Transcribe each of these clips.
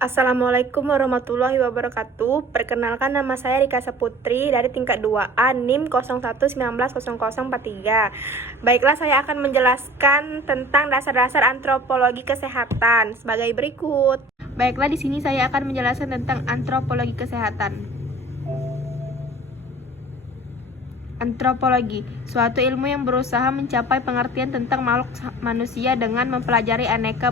Assalamualaikum warahmatullahi wabarakatuh. Perkenalkan, nama saya Rika Saputri dari tingkat 2A NIM 01190043. Baiklah, saya akan menjelaskan tentang dasar-dasar antropologi kesehatan sebagai berikut. Baiklah, di sini saya akan menjelaskan tentang antropologi kesehatan. Antropologi, suatu ilmu yang berusaha mencapai pengertian tentang makhluk manusia dengan mempelajari aneka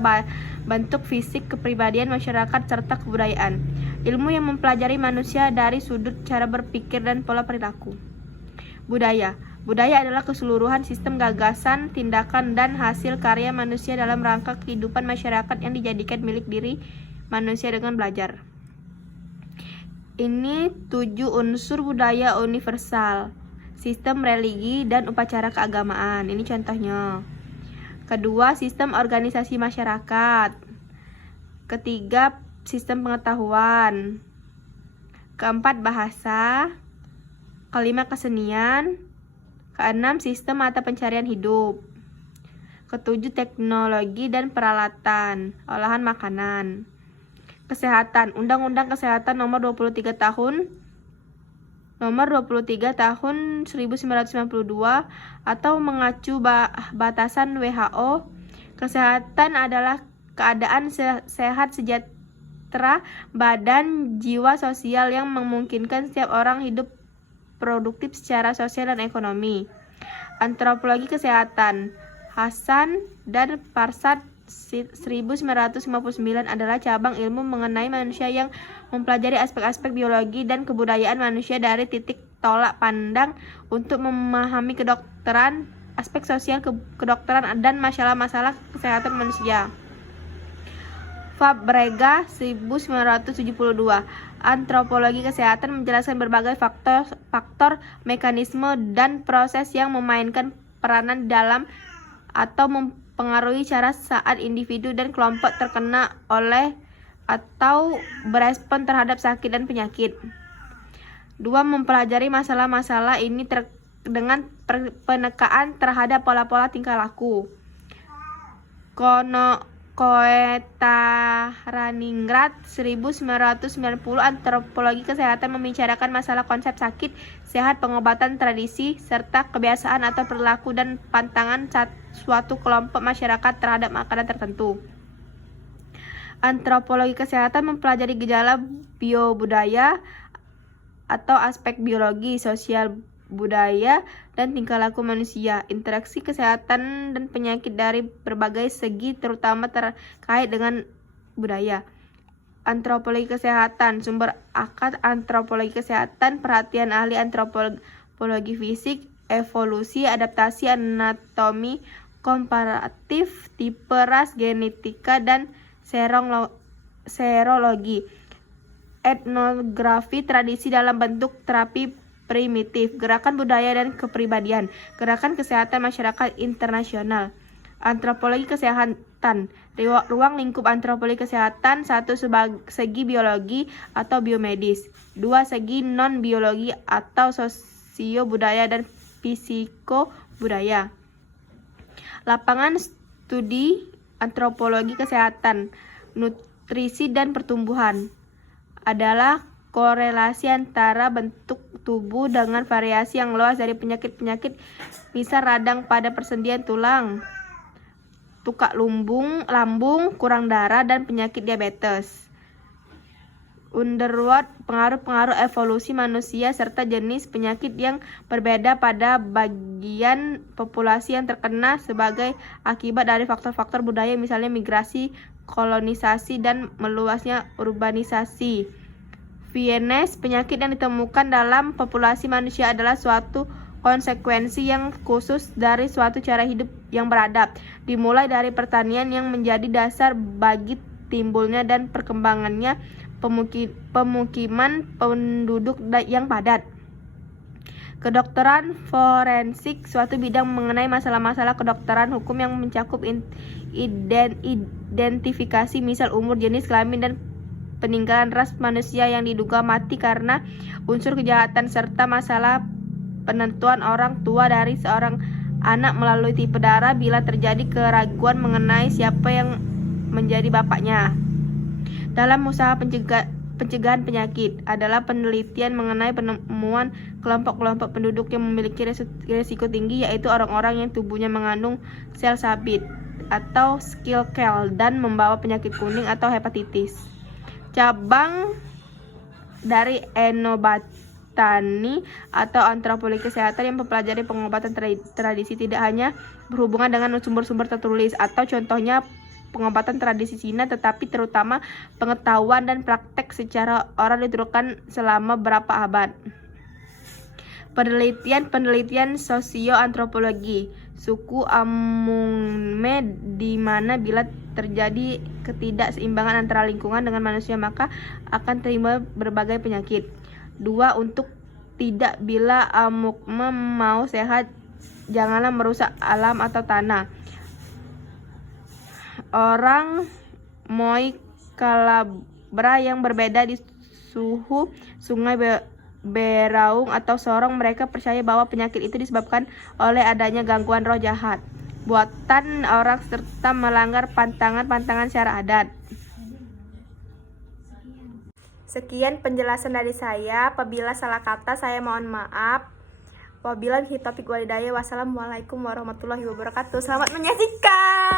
bentuk fisik, kepribadian masyarakat, serta kebudayaan. Ilmu yang mempelajari manusia dari sudut cara berpikir dan pola perilaku. Budaya, budaya adalah keseluruhan sistem gagasan, tindakan, dan hasil karya manusia dalam rangka kehidupan masyarakat yang dijadikan milik diri manusia dengan belajar. Ini 7 unsur budaya universal. Sistem religi dan upacara keagamaan, ini contohnya. Kedua, sistem organisasi masyarakat. Ketiga, sistem pengetahuan. Keempat, bahasa. Kelima, kesenian. Keenam, sistem mata pencarian hidup. Ketujuh, teknologi dan peralatan olahan makanan. Kesehatan, Undang-Undang Kesehatan Nomor 23 tahun 1992 atau mengacu batasan WHO. Kesehatan adalah keadaan sehat sejahtera badan, jiwa, sosial yang memungkinkan setiap orang hidup produktif secara sosial dan ekonomi. Antropologi kesehatan, Hasan dan Farsad 1959 adalah cabang ilmu mengenai manusia yang mempelajari aspek-aspek biologi dan kebudayaan manusia dari titik tolak pandang untuk memahami kedokteran, aspek sosial kedokteran, dan masalah-masalah kesehatan manusia. Fabrega 1972. Antropologi kesehatan menjelaskan berbagai faktor, mekanisme, dan proses yang memainkan peranan dalam atau mempengaruhi cara saat individu dan kelompok terkena oleh atau berespon terhadap sakit dan penyakit. 2. Mempelajari masalah-masalah ini dengan penekaan terhadap pola-pola tingkah laku. Koetaraningrat 1990. Antropologi kesehatan membicarakan masalah konsep sakit, sehat, pengobatan, tradisi, serta kebiasaan atau perilaku dan pantangan suatu kelompok masyarakat terhadap makanan tertentu. Antropologi kesehatan mempelajari gejala biobudaya atau aspek biologi, sosial, budaya, dan tingkah laku manusia, interaksi kesehatan dan penyakit dari berbagai segi, terutama terkait dengan budaya. Antropologi kesehatan, sumber akar antropologi kesehatan, perhatian ahli antropologi fisik, evolusi, adaptasi, anatomi komparatif, tipe ras, genetika, dan serologi. Etnografi, tradisi dalam bentuk terapi primitif, gerakan budaya dan kepribadian, gerakan kesehatan masyarakat internasional. Antropologi kesehatan, ruang lingkup antropologi kesehatan, 1. Segi biologi atau biomedis, 2. Segi non-biologi atau sosio budaya dan fisiko budaya. Lapangan studi antropologi kesehatan, nutrisi dan pertumbuhan adalah korelasi antara bentuk tubuh dengan variasi yang luas dari penyakit-penyakit, misal radang pada persendian tulang, tukak lambung, kurang darah, dan penyakit diabetes. Underwood, pengaruh-pengaruh evolusi manusia serta jenis penyakit yang berbeda pada bagian populasi yang terkena sebagai akibat dari faktor-faktor budaya, misalnya migrasi, kolonisasi, dan meluasnya urbanisasi. Vienes, penyakit yang ditemukan dalam populasi manusia adalah suatu konsekuensi yang khusus dari suatu cara hidup yang beradab, dimulai dari pertanian yang menjadi dasar bagi timbulnya dan perkembangannya pemukiman penduduk yang padat. Kedokteran forensik, suatu bidang mengenai masalah-masalah kedokteran hukum yang mencakup identifikasi misal umur, jenis kelamin, dan peninggalan ras manusia yang diduga mati karena unsur kejahatan, serta masalah penentuan orang tua dari seorang anak melalui tipe darah bila terjadi keraguan mengenai siapa yang menjadi bapaknya. dalam usaha pencegahan penyakit adalah penelitian mengenai penemuan kelompok-kelompok penduduk yang memiliki risiko tinggi, yaitu orang-orang yang tubuhnya mengandung sel sabit atau Schlegel dan membawa penyakit kuning atau hepatitis. Cabang dari enobotani atau antropologi kesehatan yang mempelajari pengobatan tradisi tidak hanya berhubungan dengan sumber-sumber tertulis atau contohnya pengobatan tradisi Cina, tetapi terutama pengetahuan dan praktek secara oral diteruskan selama berapa abad. Penelitian sosioantropologi suku Amungme, di mana bila terjadi ketidakseimbangan antara lingkungan dengan manusia maka akan timbul berbagai penyakit. 2. Untuk tidak bila Amungme mau sehat, janganlah merusak alam atau tanah. Orang Moy Kalabra yang berbeda di suhu sungai Beraung atau Sorong, mereka percaya bahwa penyakit itu disebabkan oleh adanya gangguan roh jahat buatan orang serta melanggar pantangan secara adat. Sekian penjelasan dari saya. Apabila salah kata saya mohon maaf. Wabillahi taufiq walhidayah. Wassalamualaikum warahmatullahi wabarakatuh. Selamat menyaksikan.